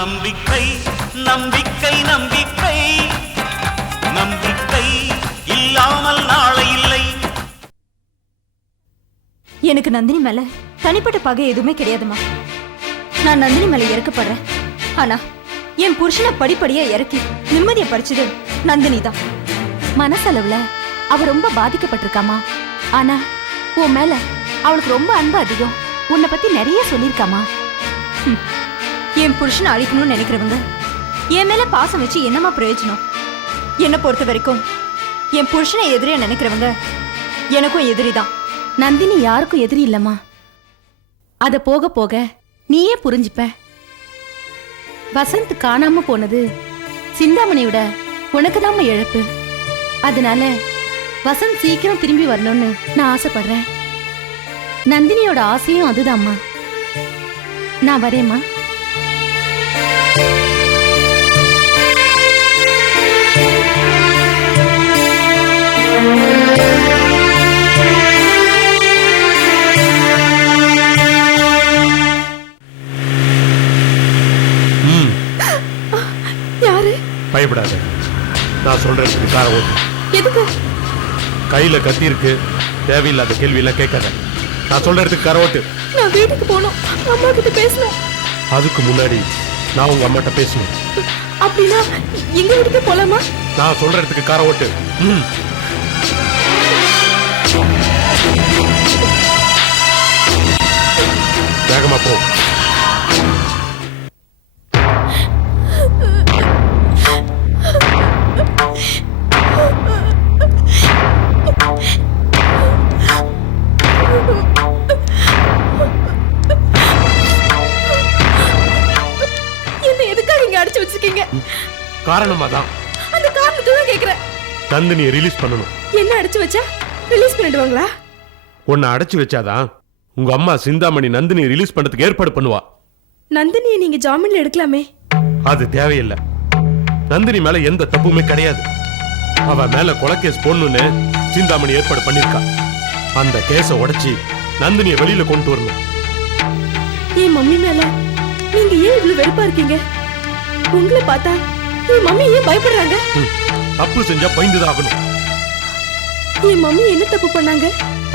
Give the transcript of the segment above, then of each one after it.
நம்பிக்கை நம்பிக்கை நம்பிக்கை நம்பிக்கை இல்லாமல் நாளை இல்லை. எனக்கு நந்தினி மேல தனிப்பட்ட பகை எதுவுமே கிடையாதுமா. நான் நந்தினி மேல இறக்கப்படுறேன். ஆனா என் புருஷனை படிப்படியா இறக்கி நிம்மதியை பறிச்சது நந்தினி தான். மனசளவுல அவ ரொம்ப பாதிக்கப்பட்டிருக்காமா. ஆனா உன் மேல அவளுக்கு ரொம்ப அன்பு அதிகம். உன்னை பத்தி நிறைய சொல்லிருக்காமா. என் புருஷனை அழிக்கணும்னு நினைக்கிறவங்க என் மேல பாசம் வச்சு என்னமா பிரயோஜனம்? என்னை பொறுத்த வரைக்கும் என் புருஷனை எதிரியா நினைக்கிறவங்க எனக்கும் எதிரிதான். நந்தினி யாருக்கும் எதிரி இல்லம்மா. அத போக போக நீயே புரிஞ்சுப்ப. வசந்த் காணாம போனது சிந்தாமணியோட உனக்குதாம இழப்பு. அதனால வசந்த் சீக்கிரம் திரும்பி வரணும்னு நான் ஆசைப்படுறேன். நந்தினியோட ஆசையும் அதுதாம்மா. நான் வரேம்மா. யாரு? பயப்படாத, நான் சொல்றேன். கார ஓட்டு. எதுக்கு? கையில கத்தி இருக்கு. தேவையில்லாத கேள்வி எல்லாம் கேட்காத. நான் சொல்றதுக்கு கார ஓட்டு. நான் வீட்டுக்கு போகணும். அம்மா கிட்ட பேசணும். அதுக்கு முன்னாடி நான் உங்க அம்மாட்ட பேசணும். அப்படின்னா எங்க வீட்டுக்கு போலாமா? நான் சொல்றதுக்கு கார ஓட்டு. வேகமா போ. காரணமா தான். அந்த காரணத்தை தான் கேக்குறேன். நந்தினியை ரிலீஸ் பண்ணணும். என்ன அடைச்சு வச்சா ரிலீஸ் பண்ணிடுவாங்களா? உன்னை அடைச்சு வச்சாதான் உங்க அம்மா சிந்தாமணி நந்தினியை ரிலீஸ் பண்றதுக்கு ஏற்பாடு பண்ணுவா. நந்தினியை நீங்க ஜாமீன்ல எடுக்கலாமே. அது தேவையில்லை. நந்தினி மேல எந்த தப்புமே கிடையாது. அவ மேல கொலை கேஸ் போடணும்னு சிந்தாமணி ஏற்பாடு பண்ணிருக்கா. அந்த கேஸை உடைச்சி நந்தினியை வெளியில கொண்டு வரணும். என் மம்மி மேல நீங்க ஏன் இவ்வளவு வெறுப்பா இருக்கீங்க? உங்களை பார்த்தா என் மம்மி ஏன் பயப்படுறாங்க? தப்பு செஞ்சா பயந்துதான் ஆகணும். என் மம்மி என்ன தப்பு பண்ணாங்க?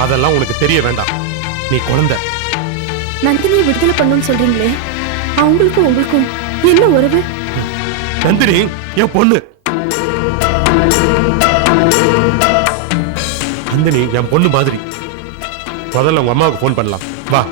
அதெல்லாம் உனக்கு தெரிய வேண்டாம். நீ குழந்தை. நந்தினியை விடுதலை பண்ணணும்னு சொல்றீங்களே, அவங்களுக்கும் உங்களுக்கும் என்ன உறவு? நந்தினி என் பொண்ணு. நந்தினி என் பொண்ணு மாதிரி. முதல்ல உங்க அம்மாவுக்கு போன் பண்ணலாம். வா.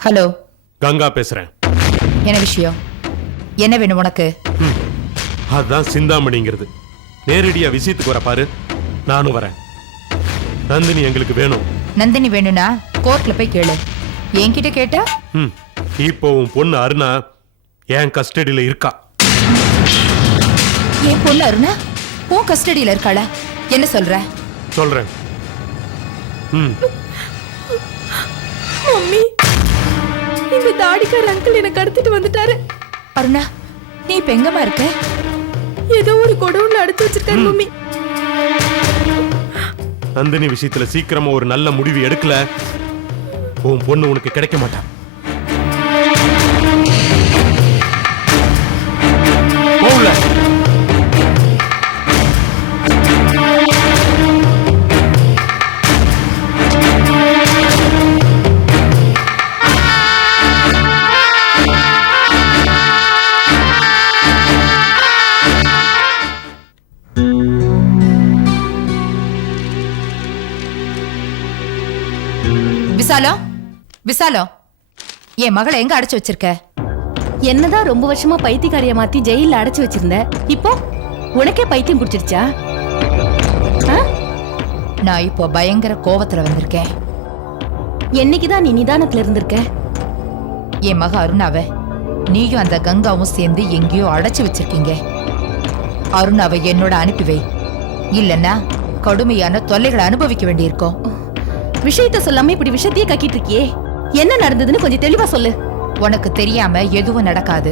ஹலோ, கங்கா பேசுறேன். என்ன விஷயம்? என்ன வேணும் உனக்கு? அதுதான் சிந்தாமணிங்கிறது. நேரடியா விஷயத்துக்கு வர பாரு. நானும் வரேன். நந்தினி எங்களுக்கு வேணும். நந்தினி வேணும்னா கோர்ட்ல போய் கேளு. என்கிட்ட கேட்டா? இப்போ உன் பொண்ணு அருணா என் கஸ்டடியில இருக்கா. என் பொண்ணு அருணா உன் கஸ்டடியில இருக்காளா? என்ன சொல்ற? சொல்றேன். மம்மி, இந்த தாடிக்கார அங்கிள் என்ன கடத்திட்டு வந்துட்டாரு. அருணா, நீ இப்ப எங்கம்மா இருக்க? ஏதோ ஒரு கொடவுல அடைச்சு வச்சிருக்காரு மம்மி. நந்தினி விஷயத்துல சீக்கிரமா ஒரு நல்ல முடிவு எடுக்கல, உன் பொண்ணு உனக்கு கிடைக்க மாட்டா. போகல. விசாலம், விசாலம், என் மகளை எங்க அடைச்சு வச்சிருக்க? என்னதான் ரொம்ப வருஷமா பைத்தியக்காரிய மாத்தி ஜெயில அடைச்சு வச்சிருந்த, இப்போ உனக்கே பைத்தியம் பிடிச்சிருச்சா? நான் இப்போ பயங்கர கோவத்துல வந்திருக்கேன். என்னைக்குதான் நீ நிதானத்துல இருந்திருக்க? என் மக அருணாவை நீயும் அந்த கங்காவும் சேர்ந்து எங்கேயோ அடைச்சு வச்சிருக்கீங்க. அருணாவை என்னோட அனுப்பி வை, இல்லன்னா கடுமையான தொல்லைகளை அனுபவிக்க வேண்டியிருக்கும். விஷயத்த சொல்லாம இப்படி விஷயத்தையே கக்கிட்டு இருக்கியே, என்ன நடந்ததுன்னு கொஞ்சம் தெளிவா சொல்லு. உனக்கு தெரியாம எதுவும் நடக்காது.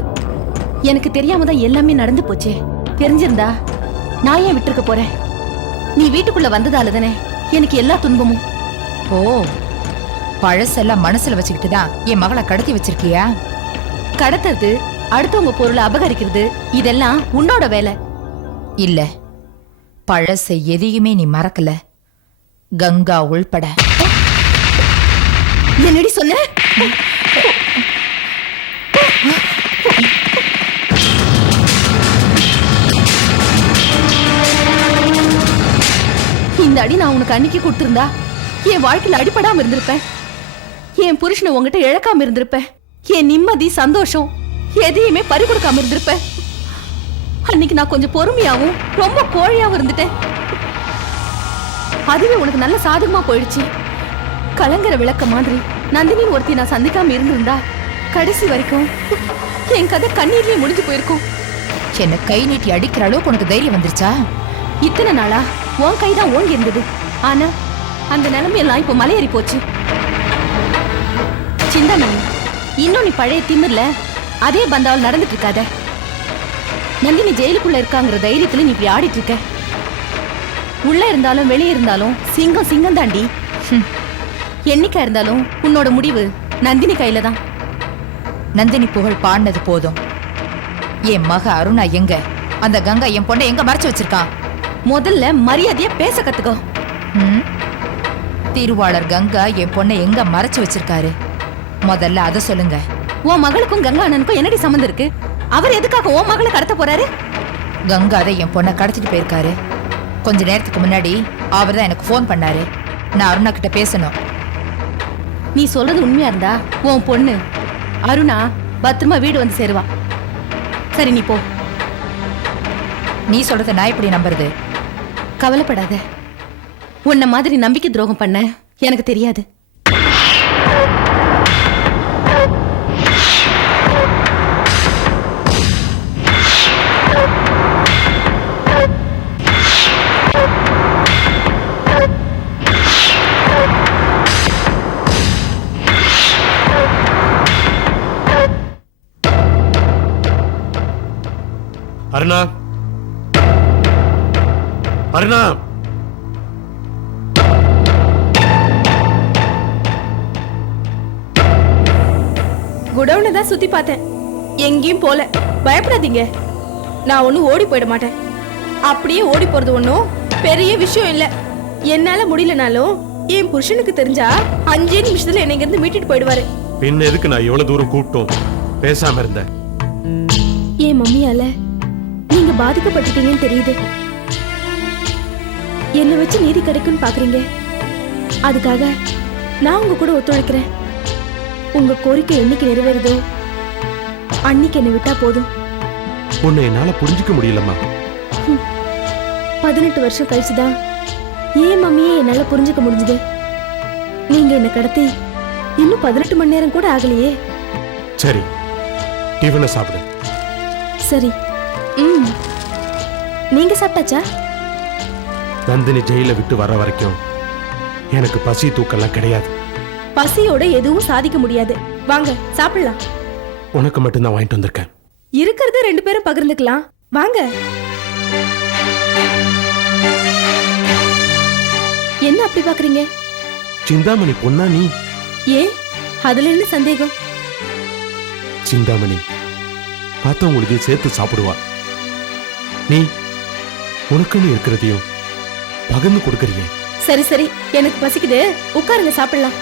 எனக்கு தெரியாம தான் எல்லாமே நடந்து போச்சே. தெரிஞ்சிருந்தா நான் ஏன் விட்டுருக்க போறேன்? நீ வீட்டுக்குள்ள வந்ததால தானே எனக்கு எல்லா துன்பமும். ஓ, பழசெல்லாம் மனசுல வச்சுக்கிட்டு தான் என் மகளை கடத்தி வச்சிருக்கியா? கடத்துறது, அடுத்தவங்க பொருளை அபகரிக்கிறது, இதெல்லாம் உன்னோட வேலை. இல்ல, பழச எதையுமே நீ மறக்கல, கங்கா உள்பட. என்னடி சொன்ன? இந்த அடி நான் உனக்கு அன்னைக்கு கொடுத்திருந்தா என் வாழ்க்கையில அடிபடாம இருந்திருப்பேன். என் புருஷனை உங்ககிட்ட இழக்காம இருந்திருப்பேன். என் நிம்மதி, சந்தோஷம் எதையுமே பறி கொடுக்காம இருந்திருப்பேன். அன்னைக்கு நான் கொஞ்சம் பொறுமையாவும் ரொம்ப கோழையாவும் இருந்துட்டேன். அதுவே உனக்கு நல்ல சாதகமா போயிடுச்சு. கலங்கர விளக்க மாதிரி நந்தினி ஒருத்தி நான் சந்திக்காம இருந்திருந்தா கடைசி வரைக்கும் என் கதை கண்ணீர்லயே முடிஞ்சு போயிருக்கும். என்ன கை நீட்டி அடிக்கிற அளவுக்கு உனக்கு தைரியம் வந்துருச்சா? இத்தனை நாளா உன் கைதான் ஓங்கி இருந்தது. ஆனா அந்த நிலைமையெல்லாம் இப்ப மலையேறி போச்சு. சிந்தாமணி, இன்னும் நீ பழைய திமிர்ல அதே பந்தாவில் நடந்துட்டு இருக்காத. நந்தினி ஜெயிலுக்குள்ள இருக்காங்கிற தைரியத்துல நீ இப்படி ஆடிட்டு இருக்க. உள்ள இருந்தாலும் வெளியே இருந்தாலும் சிங்கம் சிங்கம் தாண்டி. என்னைக்கா இருந்தாலும் உன்னோட முடிவு நந்தினி கையில தான். நந்தினி புகழ் பாடினது போதும். என் மக அருணா எங்க? அந்த கங்கா என் பொண்ணை எங்க மறைச்சு வச்சிருக்கான்? முதல்ல மரியாதையா பேச கத்துக்கோ. திருவாளர் கங்கா என் பொண்ணை எங்க மறைச்சு வச்சிருக்காரு? முதல்ல அத சொல்லுங்க. உன் மகளுக்கும் கங்கா அண்ணனுக்கும் என்னடி சம்மந்தம் இருக்கு? அவர் எதுக்காக உன் மகளை கடத்த போறாரு? கங்கா அதை என் பொண்ணை கடத்திட்டு போயிருக்காரு. கொஞ்ச நேரத்துக்கு முன்னாடி அவர் தான் எனக்கு போன் பண்ணாரு. நான் அருணா கிட்ட பேசணும். நீ சொல்றது உண்மையா இருந்தா உன் பொண்ணு அருணா பத்திரமா வீடு வந்து சேருவா. சரி, நீ போ. நீ சொல்றத நான் எப்படி நம்புறது? கவலைப்படாத. உன்ன மாதிரி நம்பிக்கை துரோகம் பண்ண எனக்கு தெரியாது. அருணா, அருணா, குடவுனை தான் சுத்தி பார்த்தேன், எங்கேயும் போல. பயப்படாதீங்க, நான் ஒன்னும் ஓடி போயிட மாட்டேன். அப்படியே ஓடி போறது ஒன்னும் பெரிய விஷயம் இல்ல. என்னால முடியலனாலும் என் புருஷனுக்கு தெரிஞ்சா 5 நிமிஷத்துல என்னை இருந்து மீட்டிட்டு போயிடுவாரு. பின்ன எதுக்கு நான் இவ்வளவு தூரம் கூப்பிட்டோம் பேசாம இருந்தேன்? என் மம்மியால நீங்க பாதிக்கப்பட்டுட்டீங்கன்னு தெரியுது. என்னை வச்சு நீதி கிடைக்கும்னு பாக்குறீங்க. அதுக்காக நான் உங்க கூட ஒத்துழைக்கிறேன். உங்க கோரிக்கை என்னைக்கு நிறைவேறுதோ அன்னைக்கு என்னை விட்டா போதும். உன்னை என்னால புரிஞ்சுக்க முடியலம்மா. 18 வருஷம் கழிச்சுதான் ஏன் மம்மியே என்னால புரிஞ்சுக்க முடிஞ்சது. நீங்க என்ன கடத்தி இன்னும் 18 மணி நேரம் கூட ஆகலையே. சரி, டிஃபனை சாப்பிடு. சரி. நீங்க சாப்பிட்டாச்சா? நந்தினி ஜெயில விட்டு வர வரைக்கும் எனக்கு பசி தூக்கெல்லாம் கிடையாது. பசியோட எதுவும் சாதிக்க முடியாது. வாங்க சாப்பிடலாம். உனக்கு மட்டும்தான் வாங்கிட்டு வந்திருக்கேன். இருக்கிறத 2 பேரும் பகிர்ந்துக்கலாம். வாங்க. என்ன அப்படி பாக்குறீங்க? சிந்தாமணி பொண்ணா நீ? ஏன், அதுல என்ன சந்தேகம்? சிந்தாமணி பார்த்தவங்களுக்கு சேர்த்து சாப்பிடுவா. நீ உனக்குன்னு இருக்கிறதையும் பகிர்ந்து கொடுக்கறியே. சரி சரி, எனக்கு பசிக்குது, உட்காருங்க சாப்பிடலாம்.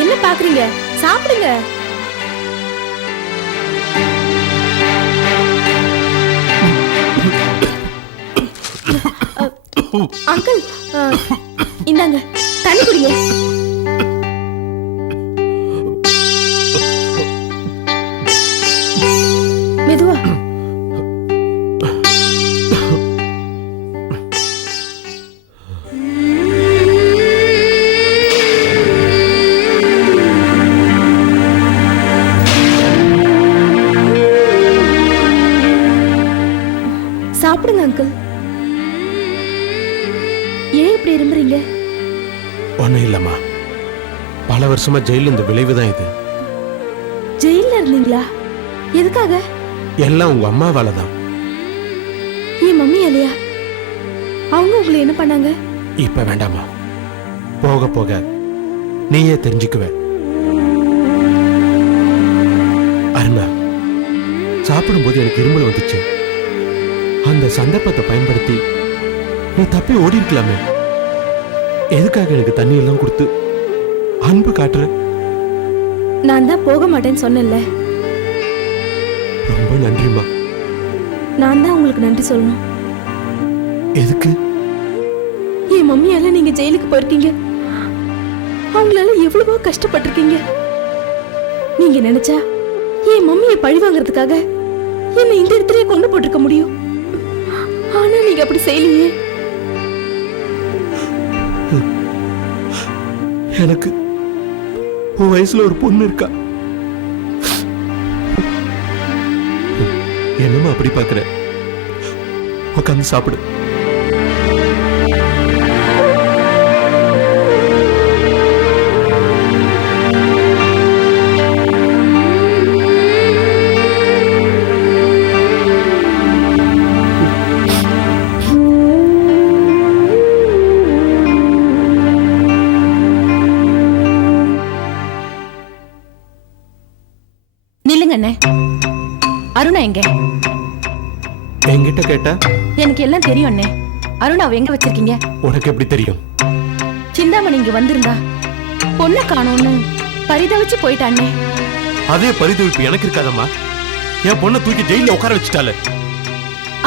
என்ன பாக்குறீங்க? சாப்பிடுங்க. அங்கிள், இந்தாங்க தண்ணி குடிங்க. ஒன்றும் இல்லைம்மா, பல வருஷமா ஜெயில இந்த விளைவு தான் இது. ஜெயில்ல இருந்தீங்களா? எதுக்காக? எல்லாம் உங்க அம்மாவால தான். என் மம்மி இல்லையா? அவங்க உங்களை என்ன பண்ணாங்க? இப்ப வேண்டாமா, போக போக நீயே தெரிஞ்சுக்குவ. அருணா, சாப்பிடும்போது எனக்கு இருமல் வந்துச்சு. அந்த சந்தர்ப்பத்தை பயன்படுத்தி நீ தப்பி ஓடி இருக்கலாமே. எதுக்காக எனக்கு தண்ணி எல்லாம் கொடுத்து அன்பு காட்டுற? நான் தான் போக மாட்டேன்னு சொன்னேன்ல. ரொம்ப நன்றிமா. நான் தான் உங்களுக்கு நன்றி சொல்லணும். எதுக்கு? என் மம்மியால நீங்க ஜெயிலுக்கு போயிருக்கீங்க. அவங்களால எவ்வளவோ கஷ்டப்பட்டிருக்கீங்க. நீங்க நினைச்சா என் மம்மியை பழி வாங்குறதுக்காக என்னை இந்த இடத்துலயே கொண்டு போட்டிருக்க முடியும். ஆனா நீங்க அப்படி செய்யலையே. எனக்கு உன் வயசுல ஒரு பொண்ணு இருக்கா. என்னமா அப்படி பாக்குற? உட்காந்து சாப்பிடு. நில்லுங்க அண்ணே. அருணா எங்க? என்கிட்ட கேட்டா? எனக்கு எல்லாம் தெரியும் அண்ணே. அருணாவை எங்க வச்சிருக்கீங்க? உனக்கு எப்படி தெரியும்? சிந்தாமணி இங்க வந்திருந்தா பொண்ணை காணோம்னு பரிதவிச்சு போயிட்டானே. அதே பரிதவிப்பு எனக்கு இருக்காதம்மா. என் பொண்ணை தூக்கி ஜெயில உட்கார வச்சுட்டால.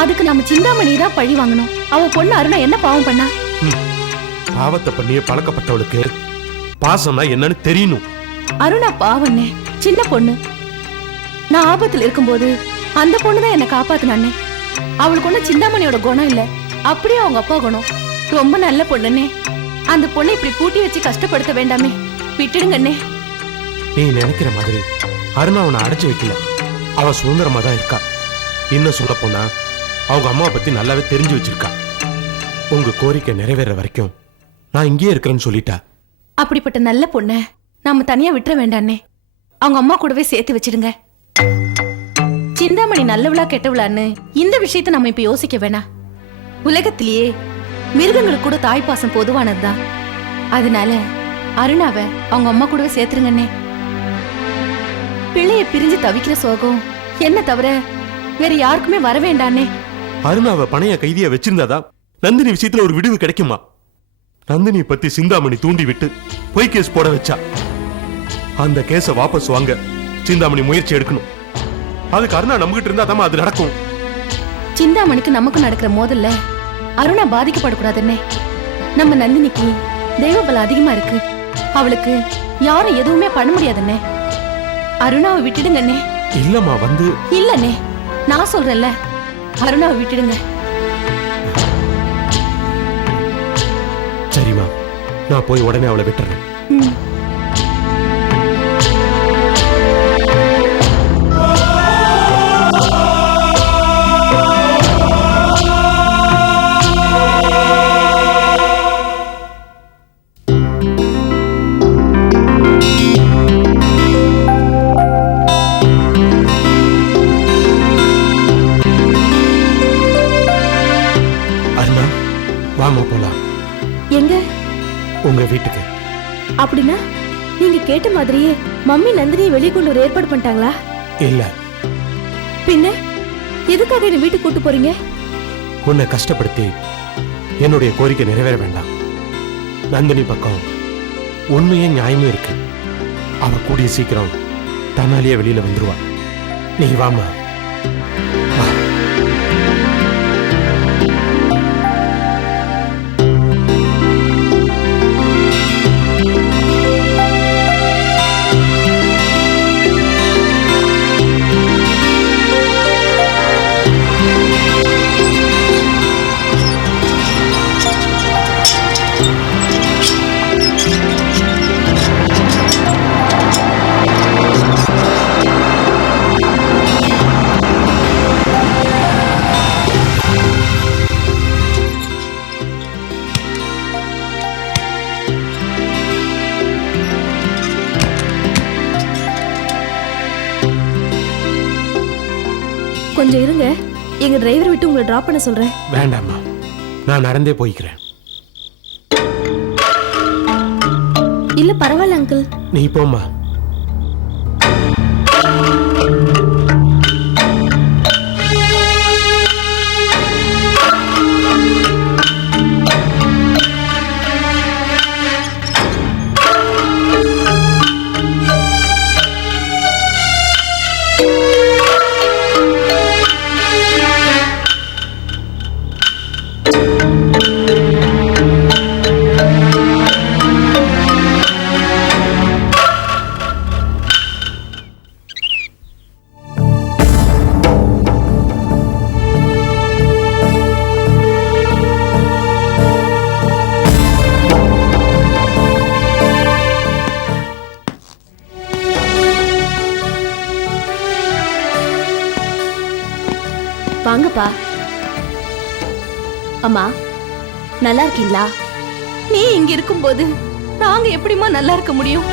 அதுக்கு நம்ம சிந்தாமணி தான் பழி வாங்கணும். அவ பொண்ணு அருணா என்ன பாவம் பண்ணா? பாவத்தை பண்ணியே பழக்கப்பட்டவளுக்கு பாசம்னா என்னன்னு தெரியணும். அருணா பாவண்ணே, சின்ன பொண்ணு. நான் ஆபத்துல இருக்கும்போது அந்த பொண்ணு தான் என்ன காப்பாத்துனானே. அவளுக்கு ஒண்ணு சிந்தாமணியோட குணம் இல்ல, அப்படியே அவங்க அப்பா குணம். ரொம்ப நல்ல பொண்ணுன்னே. அந்த பொண்ணை இப்படி பூட்டி வச்சு கஷ்டப்படுத்த வேண்டாமே, விட்டுடுங்கண்ணே. நீ நினைக்கிற மாதிரி அருணா அவனை அடைச்சு வைக்கல. அவ சுதந்திரமா தான் இருக்கா. இன்னும் சொல்ல போனா அவங்க அம்மாவை பத்தி நல்லாவே தெரிஞ்சு வச்சிருக்கா. உங்க கோரிக்கை நிறைவேற வரைக்கும் நான் இங்கேயே இருக்கிறேன்னு சொல்லிட்டா. அப்படிப்பட்ட நல்ல பொண்ணை நாம தனியா விட்டுற வேண்டாண்ணே. அவங்க அம்மா கூடவே சேர்த்து வச்சிடுங்க. சிந்தாமணி நல்லவளா கெட்டவளான்னு இந்த விஷயத்தை நம்ம இப்ப யோசிக்க வேணாம். உலகத்திலேயே மிருகங்களுக்கு கூட தாய்ப்பாசம் பொதுவானதுதான். அதனால அருணாவை அவங்க அம்மா கூடவே சேர்த்துருங்கண்ணே. பிள்ளைய பிரிஞ்சு தவிக்கிற சோகம் என்ன தவிர வேற யாருக்குமே வர வேண்டானே. அருணாவை பணைய கைதியா வச்சிருந்தாதான் நந்தினி விஷயத்துல ஒரு விடுவு கிடைக்குமா? நந்தினி பத்தி சிந்தாமணி தூண்டி விட்டு பொய் கேஸ் போட வச்சா. அந்த கேஸ வாபஸ் வாங்க சிந்தாமணி முயற்சி எடுக்கணும். அதுக்கு அருணா நம்மகிட்ட இருந்தா தான் அது நடக்கும். சிந்தாமணிக்கு நமக்கு நடக்கிற மோதல்ல அருணா பாதிக்கப்படக்கூடாதுன்னே. நம்ம நந்தினிக்கு தெய்வ பலம் அதிகமா இருக்கு. அவளுக்கு யாரும் எதுவுமே பண்ண முடியாதுன்னே. அருணாவை விட்டுடுங்கண்ணே. இல்லம்மா வந்து இல்லண்ணே, நான் சொல்றேன்ல, அருணாவை விட்டுடுங்க. சரிம்மா, நான் போய் உடனே அவளை விட்டுறேன். வாமா போலாம். எங்க? உங்க வீட்டுக்கு. அப்படின்னா நீங்க கேட்ட மாதிரியே மம்மி நந்தினியை வெளியே கொண்டு ஒரு ஏற்பாடு பண்ணிட்டாங்களா? இல்ல. பின்ன எதுக்காக என்ன வீட்டுக்கு கூட்டு போறீங்க? உன்னை கஷ்டப்படுத்தி என்னுடைய கோரிக்கை நிறைவேற வேண்டாம். நந்தினி பக்கம் உண்மையே நியாயமே இருக்கு. அவ கூடிய சீக்கிரம் தன்னாலேயே வெளியில வந்துருவா. நீ வாமா. கொஞ்சம் இருங்க, எங்க டிரைவர் விட்டு உங்களை டிராப் பண்ண சொல்றேன். வேண்டாம்மா, நான் நடந்தே போய்க்கிறேன். இல்ல பரவாயில்ல அங்கிள். நீ போம்மா. வாங்கப்பா. அம்மா நல்லா இருக்கீங்களா? நீ இங்க இருக்கும்போது நாங்க எப்படிம்மா நல்லா இருக்க முடியும்?